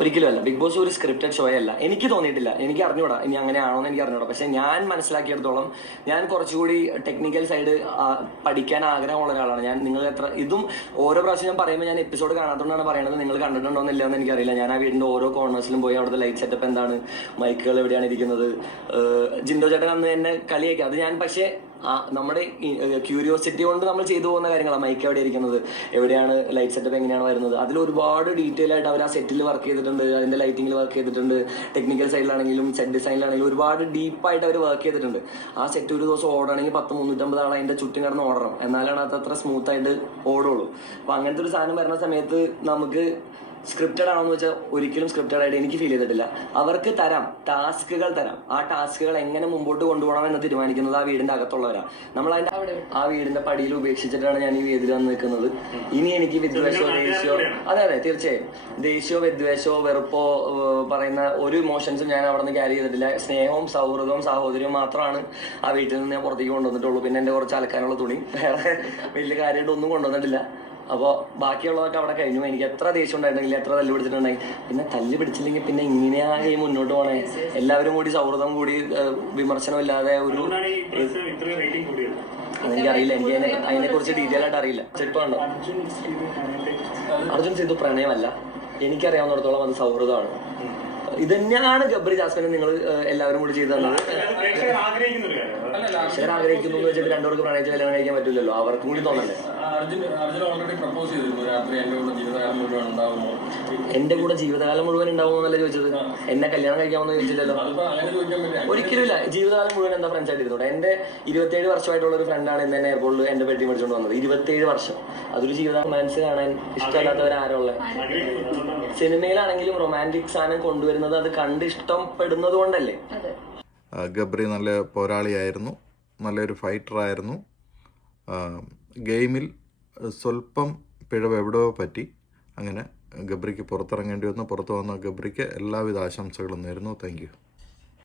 ഒരിക്കലും അല്ല big boss ഒരു സ്ക്രിപ്റ്റഡ് ഷോ അല്ല. എനിക്ക് തോന്നിയിട്ടില്ല. എനിക്ക് അറിഞ്ഞൂടാ. ഇനി അങ്ങനെയാണോ എന്ന് എനിക്ക് അറിഞ്ഞൂടാ. പക്ഷെ ഞാൻ മനസ്സിലാക്കിയെടുത്തോളം ഞാൻ കുറച്ചുകൂടി ടെക്നിക്കൽ സൈഡ് പഠിക്കാൻ ആഗ്രഹമുള്ള ഒരാളാണ്. ഞാൻ നിങ്ങൾ എത്ര ഇതും ഓരോ പ്രാവശ്യം ഞാൻ പറയുമ്പോൾ ഞാൻ എപ്പിസോഡ് കാണാത്തതുകൊണ്ടാണ് പറയുന്നത് നിങ്ങൾ കണ്ടിട്ടുണ്ടോ എന്നില്ല എന്ന് എനിക്കറിയില്ല. ഞാൻ ആ വീടിന്റെ ഓരോ കോർണേഴ്സിലും പോയി അവിടുത്തെ ലൈറ്റ് സെറ്റപ്പ് എന്താണ്? മൈക്കുകൾ എവിടെയാണ് ഇരിക്കുന്നത്? ജിന്തോ ചേട്ടൻ അന്ന് എന്നെ കളിയാക്കി. അത് ഞാൻ പക്ഷേ നമ്മുടെ ക്യൂരിയോസിറ്റി കൊണ്ട് നമ്മൾ ചെയ്തു പോകുന്ന കാര്യങ്ങളാണ്. മൈക്ക് എവിടെ ഇരിക്കുന്നത്? എവിടെയാണ് ലൈറ്റ് സെറ്റപ്പ് എങ്ങനെയാണ് വരുന്നത്? അതിൽ ഒരുപാട് ഡീറ്റെയിൽ ആയിട്ട് അവർ ആ സെറ്റിൽ വർക്ക് ചെയ്തിട്ടുണ്ട്. അതിന്റെ ലൈറ്റിംഗിൽ വർക്ക് ചെയ്തിട്ടുണ്ട്. ടെക്നിക്കൽ സൈഡിലാണെങ്കിലും സെറ്റ് ഡിസൈനിലാണെങ്കിലും ഒരുപാട് ഡീപ്പായിട്ട് അവർ വർക്ക് ചെയ്തിട്ടുണ്ട്. ആ സെറ്റ് ഒരു ദിവസം ഓടണമെങ്കിൽ പത്ത് മുന്നൂറ്റമ്പത് ആൾ അതിന്റെ ചുറ്റും കിടന്ന് ഓടണം. എന്നാലാണ് അത് അത്ര സ്മൂത്ത് ആയിട്ട് ഓടുള്ളൂ. അപ്പൊ അങ്ങനത്തെ ഒരു സാധനം വരുന്ന സമയത്ത് നമുക്ക് സ്ക്രിപ്റ്റഡ് ആണോ എന്ന് വെച്ചാൽ ഒരിക്കലും സ്ക്രിപ്റ്റഡ് ആയിട്ട് എനിക്ക് ഫീൽ ചെയ്തിട്ടില്ല. അവർക്ക് തരാം. ടാസ്കുകൾ തരാം. ആ ടാസ്കുകൾ എങ്ങനെ മുമ്പോട്ട് കൊണ്ടുപോകണം എന്ന് തീരുമാനിക്കുന്നത് ആ വീടിന്റെ അകത്തുള്ളവരാ. നമ്മൾ അതിന്റെ ആ വീടിന്റെ പടിയിൽ ഉപേക്ഷിച്ചിട്ടാണ് ഞാൻ ഈ വീതിൽ വന്ന് നിൽക്കുന്നത് ഇനി എനിക്ക് വിദ്വേഷോ ദേഷ്യോ അതെ അതെ തീർച്ചയായും. ദേഷ്യോ വിദ്വേഷോ വെറുപ്പോ പറയുന്ന ഒരു ഇമോഷൻസും ഞാൻ അവിടെ നിന്ന് ക്യാരി ചെയ്തിട്ടില്ല. സ്നേഹവും സൗഹൃദവും സാഹോദര്യവും മാത്രമാണ് ആ വീട്ടിൽ നിന്ന് ഞാൻ പുറത്തേക്ക് കൊണ്ടുവന്നിട്ടുള്ളൂ. പിന്നെ എന്റെ കുറച്ച് അലക്കാനുള്ള തുണി. വേറെ വലിയ കാര്യമായിട്ടൊന്നും കൊണ്ടുവന്നിട്ടില്ല. അപ്പോൾ ബാക്കിയുള്ളതൊക്കെ അവിടെ കഴിഞ്ഞു. എനിക്ക് എത്ര ദേഷ്യം ഉണ്ടായിരുന്നെങ്കിൽ എത്ര തല്ല് പിടിച്ചിട്ടുണ്ടെങ്കിൽ പിന്നെ തല്ല് പിടിച്ചില്ലെങ്കിൽ പിന്നെ ഇങ്ങനെയായി മുന്നോട്ട് പോണേ. എല്ലാവരും കൂടി സൗഹൃദം കൂടി വിമർശനമില്ലാതെ ഒരു ഈ അതെനിക്കറിയില്ല. എനിക്ക് അതിനെ അതിനെ കുറിച്ച് ഡീറ്റെയിൽ ആയിട്ട് അറിയില്ല. ചെട്ടുണ്ടോ അർജുൻ സിദ്ധു പ്രണയമല്ല. എനിക്കറിയാവുന്നിടത്തോളം അത് സൗഹൃദമാണ്. ഇത് തന്നെയാണ് ഗബ്രി ജാസ്മിനെ നിങ്ങൾ എല്ലാവരും കൂടി ചെയ്തു തന്നത് പ്രേക്ഷകർ ആഗ്രഹിക്കുന്ന എന്ന് വെച്ചിട്ട് രണ്ടുപേർക്ക് പ്രണയിച്ച് കല്യാണം കഴിക്കാൻ പറ്റില്ലല്ലോ. അവർക്കും കൂടി തോന്നണ്ടേ? അർജുൻ അർജുൻ ഓൾറെഡി പ്രപ്പോസ് ചെയ്തിരുന്നു. രാത്രി എന്റെ കൂടെ ജീവിതകാലം മുഴുവൻ ഉണ്ടാവുമോ? എന്റെ കൂടെ ജീവിതകാലം മുഴുവൻ ഉണ്ടാവുമെന്നല്ലേ ചോദിച്ചത്? എന്നെ കല്യാണം കഴിക്കാമെന്ന് ചോദിച്ചില്ലല്ലോ. ഒരിക്കലും ഇല്ല ജീവിതകാലം മുഴുവൻ എന്താ ഫ്രണ്ട്സ് ആയിട്ട് ഇരുന്നോട്ടെ? എന്റെ ഇരുപത്തിയേഴ് വർഷമായിട്ടുള്ള ഒരു ഫ്രണ്ടാണ് ഇന്ന് എന്നെ എയർപോർട്ടിൽ എന്റെ പെട്ടി മേടിച്ചുകൊണ്ട് വന്നത്. ഇരുപത്തിയേഴ് വർഷം. അതൊരു ജീവിത മനസ്സ് കാണാൻ ഇഷ്ടമല്ലാത്തവരാരുള്ള സിനിമയിലാണെങ്കിലും റൊമാന്റിക് സാധനം കൊണ്ടുവരുന്നത് അത് കണ്ട് ഇഷ്ടപ്പെടുന്നത് കൊണ്ടല്ലേ? ഗബ്രി നല്ല പോരാളിയായിരുന്നു. നല്ലൊരു ഫൈറ്ററായിരുന്നു. ഗെയിമിൽ സ്വല്പം പിഴവ് എവിടെയോ പറ്റി. അങ്ങനെ ഗബ്രിക്ക് പുറത്തിറങ്ങേണ്ടി വന്നു. പുറത്തു വന്ന ഗബ്രിക്ക് എല്ലാവിധ ആശംസകളും നേരുന്നു. താങ്ക്